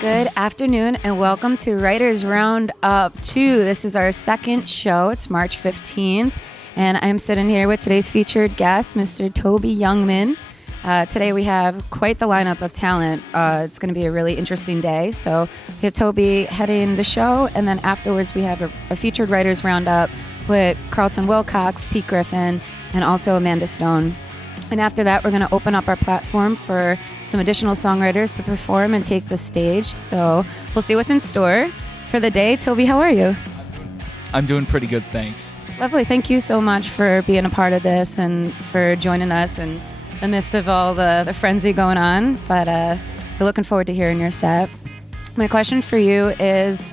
Good afternoon and welcome to Writers Roundup 2. This is our second show. It's March 15th and I'm sitting here with today's featured guest, Mr. Toby Youngman. Today we have quite the lineup of talent. It's going to be a really interesting day. So we have Toby heading the show, and then afterwards we have a featured Writers Roundup with Carlton, Wilcox, Pete Griffin, and also Amanda Stone. And after that, we're going to open up our platform for some additional songwriters to perform and take the stage. So we'll see what's in store for the day. Toby, how are you? I'm doing pretty good, thanks. Lovely. Thank you so much for being a part of this and for joining us in the midst of all the frenzy going on. But we're looking forward to hearing your set. My question for you is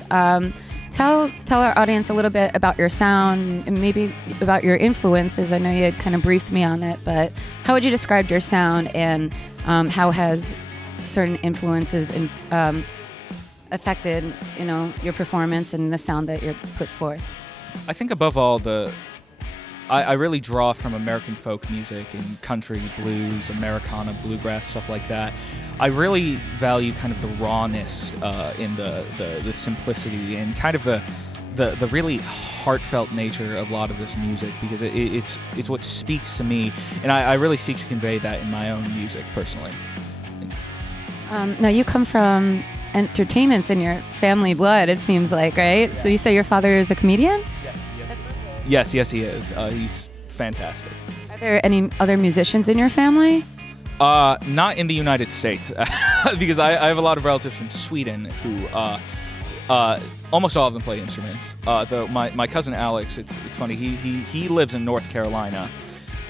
tell our audience a little bit about your sound and maybe about your influences. I know you had kind of briefed me on it, but how would you describe your sound, and how has certain influences affected, your performance and the sound that you put forth? I think above all, I really draw from American folk music and country, blues, Americana, bluegrass, stuff like that. I really value kind of the rawness in the simplicity and kind of the really heartfelt nature of a lot of this music, because it's what speaks to me, and I really seek to convey that in my own music personally. Now you come from entertainment's in your family blood, it seems like, right? Yeah. So you say your father is a comedian? Yes, he is. He's fantastic. Are there any other musicians in your family? Not in the United States, because I have a lot of relatives from Sweden who almost all of them play instruments. Though my cousin Alex, it's funny, he lives in North Carolina,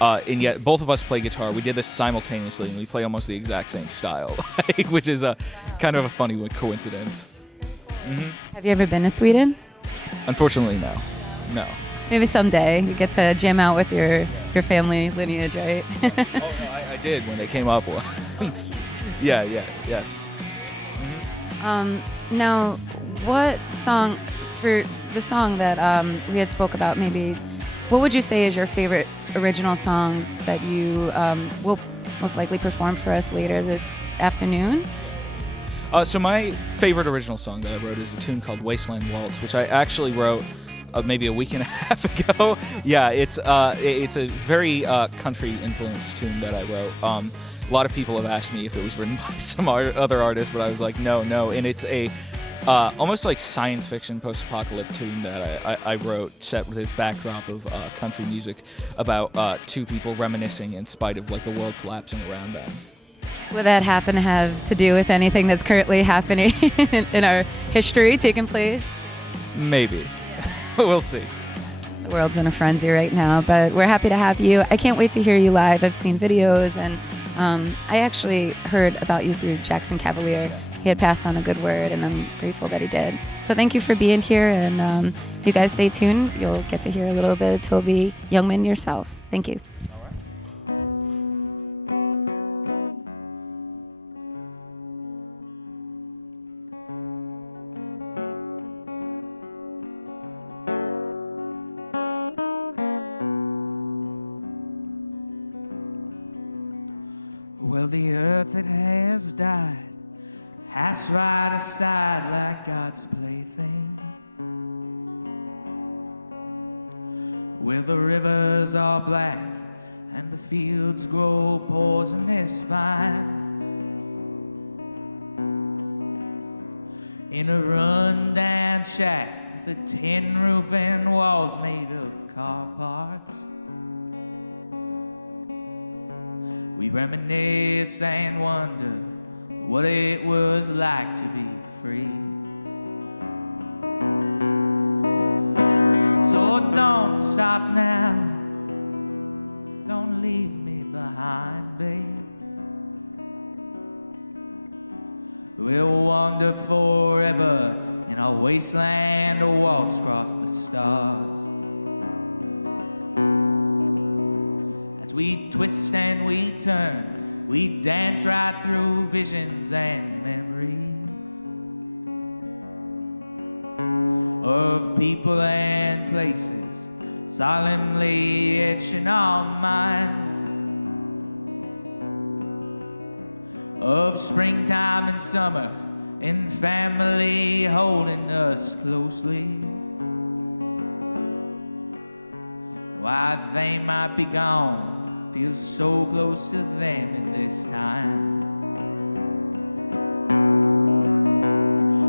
and yet both of us play guitar. We did this simultaneously, and we play almost the exact same style, which is a kind of a funny coincidence. Mm-hmm. Have you ever been to Sweden? Unfortunately, no. Maybe someday you get to jam out with your family lineage, right? No, I did when they came up once. Yes. Now, what song, for the song that we had spoke about, maybe, what would you say is your favorite original song that you will most likely perform for us later this afternoon? So my favorite original song that I wrote is a tune called Wasteland Waltz, which I actually wrote maybe a week and a half ago. Yeah, it's a very country-influenced tune that I wrote. A lot of people have asked me if it was written by some other artist, but I was like, no. And it's a almost like science fiction post-apocalyptic tune that I wrote, set with this backdrop of country music about two people reminiscing in spite of like the world collapsing around them. Would that happen to have to do with anything that's currently happening in our history taking place? Maybe. We'll see. The world's in a frenzy right now, but we're happy to have you. I can't wait to hear you live. I've seen videos, and I actually heard about you through Jackson Cavalier. He had passed on a good word, and I'm grateful that he did. So thank you for being here, and if you guys stay tuned, you'll get to hear a little bit of Toby Youngman yourselves. Thank you. Well, the earth it has died, has right aside like God's plaything. Where the rivers are black and the fields grow poisonous vines. In a run-down shack with a tin roof and walls made of car parts, we reminisce and wonder what it was like to be free. So don't stop now, don't leave me behind, babe. We'll wander forever in our wasteland or waltz across the stars. We twist and we turn, we dance right through visions and memories of people and places solemnly etching our minds, of springtime and summer in family holding us closely. Why they might be gone, feels so close to them in this time.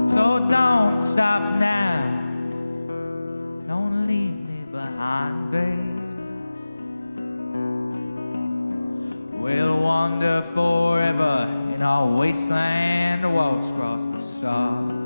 So don't stop now, don't leave me behind, babe. We'll wander forever in our wasteland to waltz across the stars.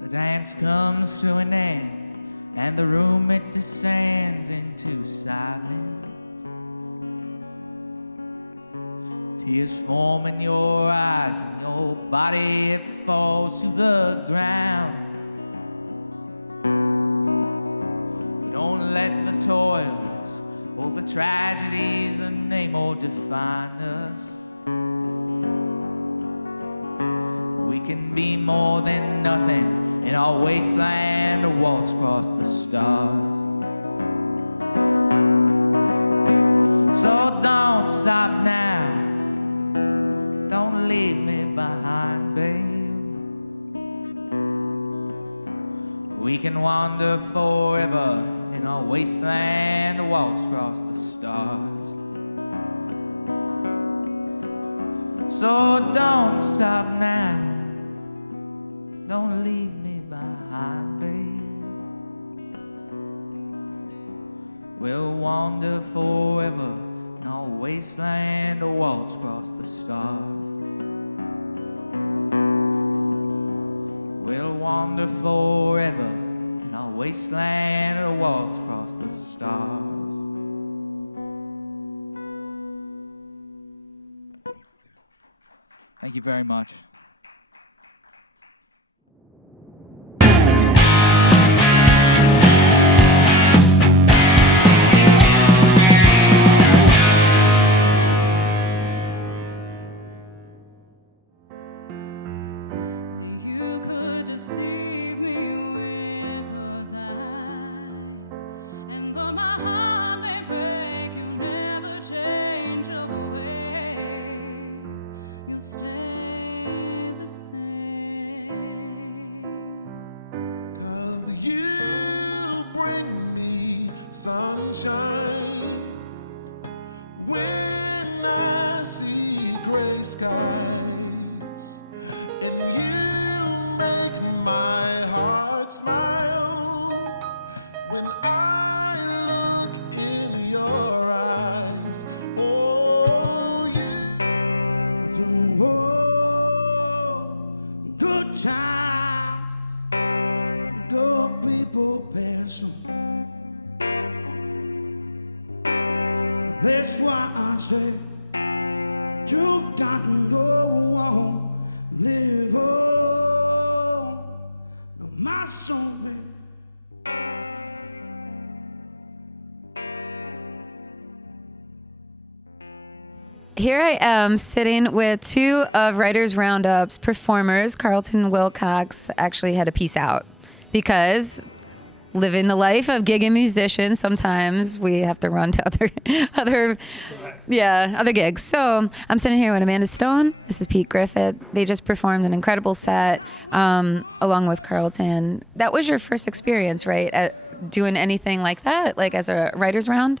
The dance comes to an end, and the room it descends into silence. Tears form in your eyes, and your body it falls to the ground. But don't let the toils or the tragedies name or define us. We can be more than nothing in our wasteland to waltz across the stars. So don't stop now, don't leave me behind, babe. We can wander forever in our wasteland to waltz across the stars. So don't stop now, don't leave me behind, babe. We'll wander forever in our wasteland to waltz across the stars. We'll wander forever in our wasteland to waltz across the stars. Thank you very much. You could deceive me with those eyes, and though my heart may break, you'll never change your ways. You'll stay the same. 'Cause you bring me sunshine when I see gray skies, and you make my heart smile when I look in your eyes. Oh, you. Oh, good times, good people pass on. That's why I say you got to go on. Live on, no, my soul, baby. Here I am sitting with two of Writers Roundup's performers. Carlton and Wilcox actually had to peace out because living the life of gigging musicians, sometimes we have to run to other gigs. So I'm sitting here with Amanda Stone. This is Pete Griffith. They just performed an incredible set along with Carlton. That was your first experience, right, at doing anything like that, like as a writer's round?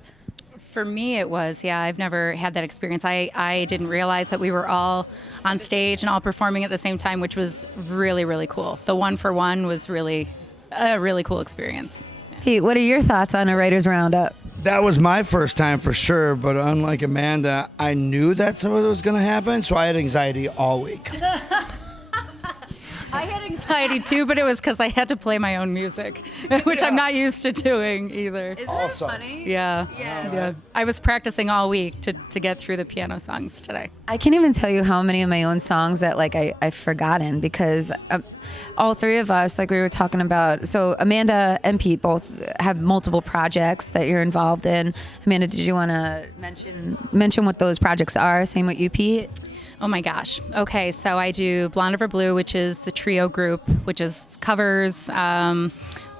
For me, it was, yeah. I've never had that experience. I didn't realize that we were all on stage and all performing at the same time, which was really, really cool. The one-for-one was really a really cool experience. Pete, what are your thoughts on a writer's roundup? That was my first time for sure, but unlike Amanda, I knew that's what was going to happen, so I had anxiety all week. I had anxiety anxiety too, but it was because I had to play my own music, which I'm not used to doing either. Isn't it funny? Yeah. I was practicing all week to get through the piano songs today. I can't even tell you how many of my own songs that like I've forgotten because all three of us, like we were talking about, so Amanda and Pete both have multiple projects that you're involved in. Amanda, did you want to mention what those projects are? Same with you, Pete? Oh my gosh. Okay, so I do Blonde Over Blue, which is the trio group, which is covers.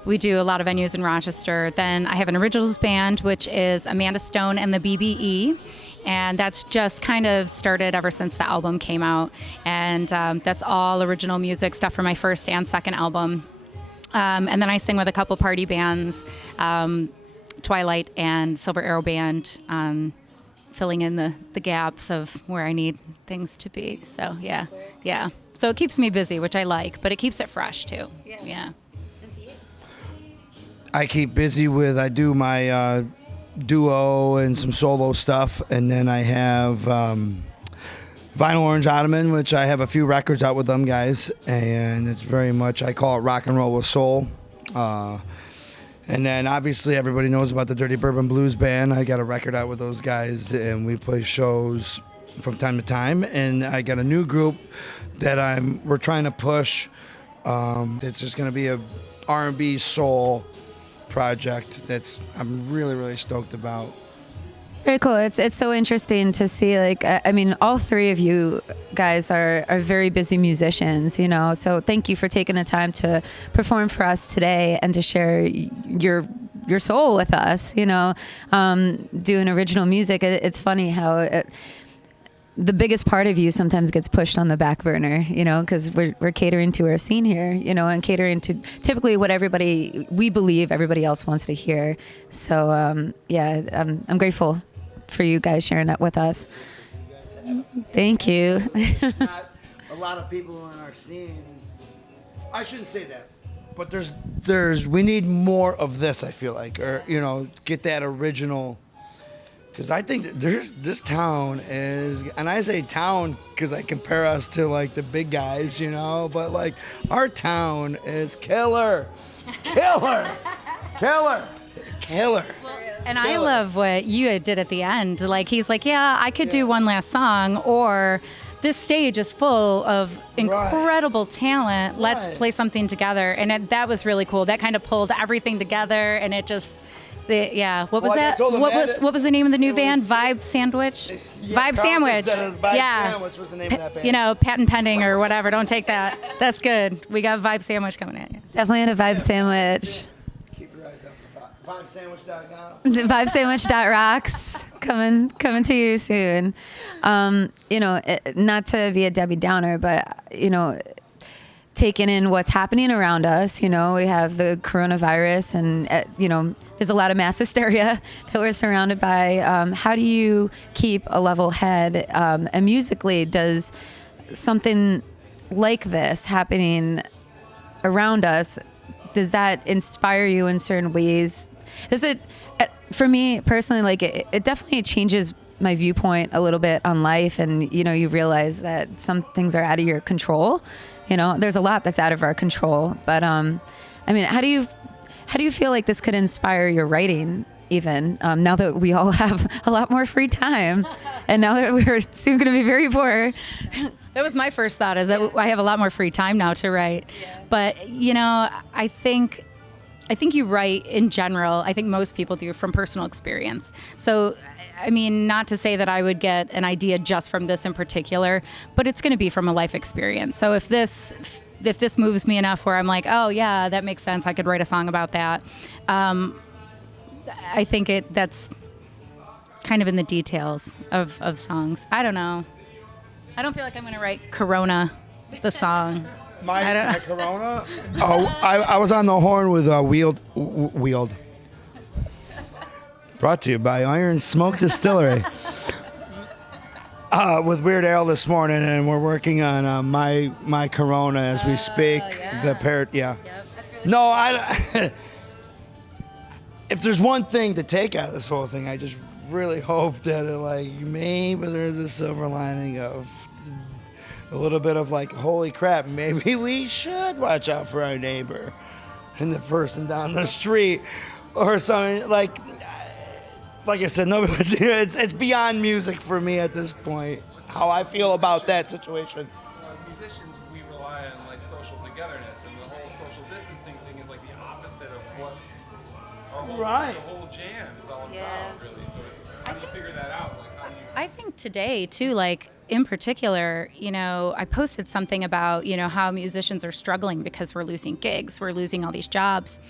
We do a lot of venues in Rochester. Then I have an originals band, which is Amanda Stone and the BBE. And that's just kind of started ever since the album came out. And that's all original music, stuff from my first and second album. And then I sing with a couple party bands, Twilight and Silver Arrow Band, filling in the gaps of where I need things to be. So, yeah. So it keeps me busy, which I like, but it keeps it fresh, too. Yeah. I keep busy I do my duo and some solo stuff, and then I have Vinyl Orange Ottoman, which I have a few records out with them guys, and it's very much, I call it rock and roll with soul. And then obviously everybody knows about the Dirty Bourbon Blues Band. I got a record out with those guys, and we play shows from time to time. And I got a new group that we're trying to push. It's just going to be a R&B soul project I'm really, really stoked about. Very cool. It's so interesting to see, like, I mean, all three of you guys are very busy musicians, you know, so thank you for taking the time to perform for us today and to share your soul with us, you know, doing original music. It's funny how the biggest part of you sometimes gets pushed on the back burner, you know, because we're catering to our scene here, you know, and catering to typically what we believe everybody else wants to hear. So, I'm grateful for you guys sharing that with us. Thank you. Not a lot of people in our scene. I shouldn't say that, but we need more of this, I feel like, or, you know, get that original. Because I think that this town is, and I say town because I compare us to like the big guys, you know, but like our town is killer. And I love what you did at the end. Like, he's like, yeah, I could do one last song, or this stage is full of incredible talent. Let's play something together. And that was really cool. That kind of pulled everything together, and it just... What was that? What was the name of the new band? Vibe Sandwich? Vibe Sandwich. Sandwich was the name of that band. You know, patent pending or whatever. Don't take that. That's good. We got Vibe Sandwich coming in. Definitely in a Vibe Sandwich. Keep your eyes out for vibesandwich.com. Vibesandwich.rocks coming to you soon. You know, not to be a Debbie Downer, but, you know, taking in what's happening around us. You know, we have the coronavirus and, you know, there's a lot of mass hysteria that we're surrounded by. How do you keep a level head? And musically, does something like this happening around us, does that inspire you in certain ways? Does it, for me personally, like it definitely changes my viewpoint a little bit on life. And, you know, you realize that some things are out of your control. You know, there's a lot that's out of our control, but I mean, how do you feel like this could inspire your writing? Even now that we all have a lot more free time, and now that we're soon going to be very poor. That was my first thought, is that I have a lot more free time now to write. But you know, I think you write in general. I think most people do from personal experience. So, I mean, not to say that I would get an idea just from this in particular, but it's going to be from a life experience. So if this moves me enough where I'm like, oh yeah, that makes sense, I could write a song about that. I think that's kind of in the details of songs. I don't know. I don't feel like I'm going to write Corona, the song. My Corona? Oh, I was on the horn with Wheeled. Brought to you by Iron Smoke Distillery. With Weird Al this morning, and we're working on my Corona as we speak. Yeah. The parrot, yeah. Yep, that's really No, I. If there's one thing to take out of this whole thing, I just really hope that maybe there's a silver lining of a little bit of like, holy crap, maybe we should watch out for our neighbor and the person down the street or something. Like I said, nobody wants to hear it. It's beyond music for me at this point, how I feel about that situation. Well, as musicians, we rely on like social togetherness, and the whole social distancing thing is like the opposite of what our whole, Right. the whole jam is all about, really. So it's, how do you figure that out? Like, how do you? I think today too, like in particular, I posted something about, how musicians are struggling because we're losing gigs, we're losing all these jobs.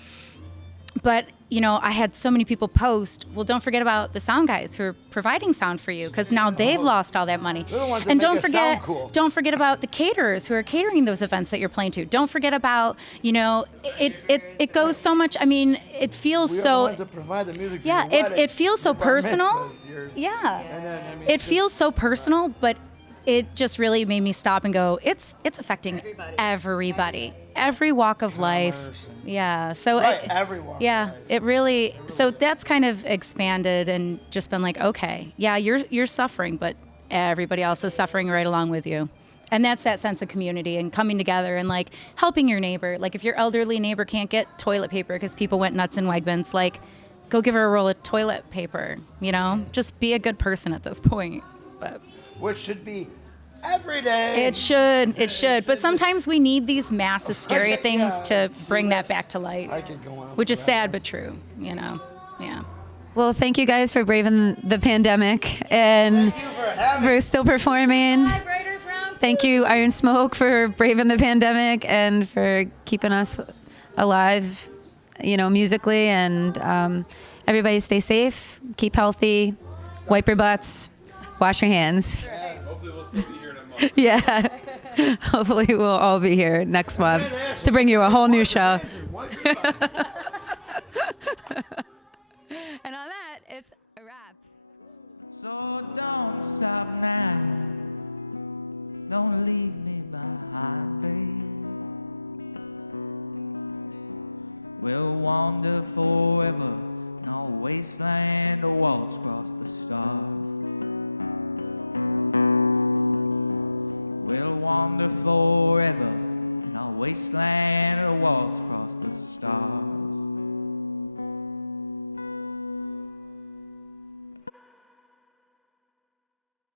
But, I had so many people post, well, don't forget about the sound guys who are providing sound for you, because now they've lost all that money. They're the ones that And make it sound cool. don't forget about the caterers who are catering those events that you're playing to. Don't forget about, it goes so much. I mean, it feels We are the so. ones that provide the music for Yeah, your wedding, it feels so your bar personal. mitzvahs, your- Yeah. And then, I mean, It feels so personal, but it just really made me stop and go, it's affecting everybody. Every walk of life. Yeah. So Right, every walk of yeah, life. it really, so that's kind of expanded and just been like, okay, yeah, you're suffering, but everybody else is suffering right along with you. And that's that sense of community and coming together and like helping your neighbor. Like if your elderly neighbor can't get toilet paper because people went nuts in Wegmans, like go give her a roll of toilet paper, just be a good person at this point. But which should be every day. it should. But sometimes we need these mass hysteria things to bring that back to light, I could go on which is forever. sad but true, Yeah. Well, thank you guys for braving the pandemic and for still performing. Thank you, Iron Smoke, for braving the pandemic and for keeping us alive, musically. And everybody stay safe, keep healthy, wipe your butts, wash your hands. Hopefully, we'll still be here in a month. Yeah. Hopefully we'll all be here next month to bring you a whole new show. And on that, it's a wrap. So don't stop now. Don't leave me behind, babe. We'll wander forever in our wasteland or waltz across the stars. We'll wander forever in our wasteland or waltz across the stars.